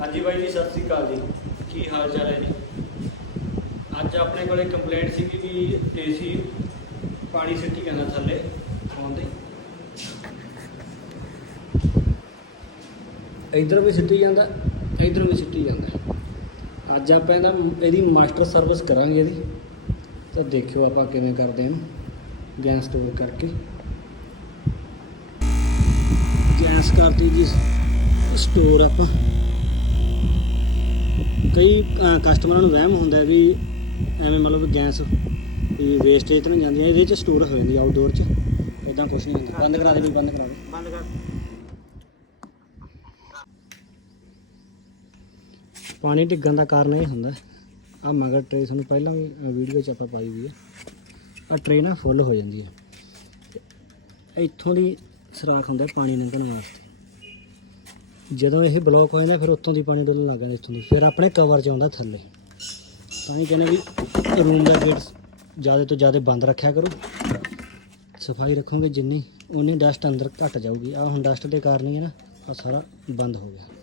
ਹਾਂਜੀ ਬਾਈ ਜੀ ਸਤਿ ਸ੍ਰੀ ਅਕਾਲ ਜੀ। ਕੀ ਹਾਲ ਚਾਲ ਹੈ ਜੀ? ਅੱਜ ਆਪਣੇ ਕੋਲੇ ਕੰਪਲੇਂਟ ਸੀਗੀ ਵੀ ਏਸੀ ਪਾਣੀ ਸਿੱਟੀ ਜਾਂਦਾ ਥੱਲੇ ਆਉਂਦੇ ਇਧਰ ਵੀ ਸਿੱਟੀ ਜਾਂਦਾ? ਇਧਰ ਵੀ ਸਿੱਟੀ ਜਾਂਦਾ। ਅੱਜ ਆਪਾਂ ਇਹਦਾ ਇਹਦੀ ਮਾਸਟਰ ਸਰਵਿਸ ਕਰਾਂਗੇ ਇਹਦੀ। ਤਾਂ ਦੇਖਿਓ ਆਪਾਂ ਕਿਵੇਂ ਕਰਦੇ ਹਾਂ ਗੈਸ ਸਟੋਰ ਕਰਕੇ। ਗੈਸ ਕਰਤੀ ਜੀ। ਸਟੋਰ ਆਪਾਂ। ਕਈ ਕਸਟਮਰਾਂ ਨੂੰ ਵਹਿਮ ਹੁੰਦਾ ਵੀ ਐਵੇਂ ਮਤਲਬ ਗੈਸ ਵੀ ਵੇਸਟੇਜ ਤਾਂ ਨਹੀਂ ਜਾਂਦੀ ਇਹਦੇ ਚ ਸਟੋਰ ਹੋ ਜਾਂਦੀ ਆਊਟਡੋਰ ਚ। ਇਦਾਂ ਕੁਝ ਨਹੀਂ ਹੁੰਦਾ। ਬੰਦ ਕਰਾ ਦੇ ਵੀ ਬੰਦ ਕਰਾ ਦੇ। ਬੰਦ ਕਰ। ਪਾਣੀ ਡਿੱਗਣ ਦਾ ਕਾਰਨ ਇਹ ਹੁੰਦਾ। ਆ ਮਗਰ ਟਰੇ ਤੁਹਾਨੂੰ ਪਹਿਲਾਂ ਵੀ ਵੀਡੀਓ 'ਚ ਆਪਾਂ ਪਾਈ ਹੋਈ ਹੈ ਆ ਟਰੇ ਨਾ ਫੁੱਲ ਹੋ ਜਾਂਦੀ ਹੈ ਇੱਥੋਂ ਦੀ ਸਰਾਖ ਹੁੰਦਾ ਪਾਣੀ ਲੰਘਣ ਵਾਸਤੇ। ਜਦੋਂ ਇਹ ਬਲੌਕ ਹੋ ਜਾਂਦਾ, ਫਿਰ ਉੱਤੋਂ ਦੀ ਪਾਣੀ ਡੁੱਲਣ ਲੱਗ ਜਾਂਦਾ ਇੱਥੋਂ ਦੀ। ਫਿਰ ਆਪਣੇ ਕਵਰ 'ਚ ਆਉਂਦਾ ਥੱਲੇ। ਤਾਂ ਹੀ ਕਹਿੰਦੇ ਵੀ ਰੂਮ ਦਾ ਗੇਟ ਜ਼ਿਆਦਾ ਤੋਂ ਜ਼ਿਆਦਾ ਬੰਦ ਰੱਖਿਆ ਕਰੋ। ਸਫ਼ਾਈ ਰੱਖੋਗੇ ਜਿੰਨੀ ਉਨੀ ਡਸਟ ਅੰਦਰ ਘਟ ਜਾਊਗੀ। ਆ ਹੁਣ ਡਸਟ ਦੇ ਕਾਰਨ ਹੀ ਹੈ ਨਾ ਆ ਸਾਰਾ ਬੰਦ ਹੋ ਗਿਆ।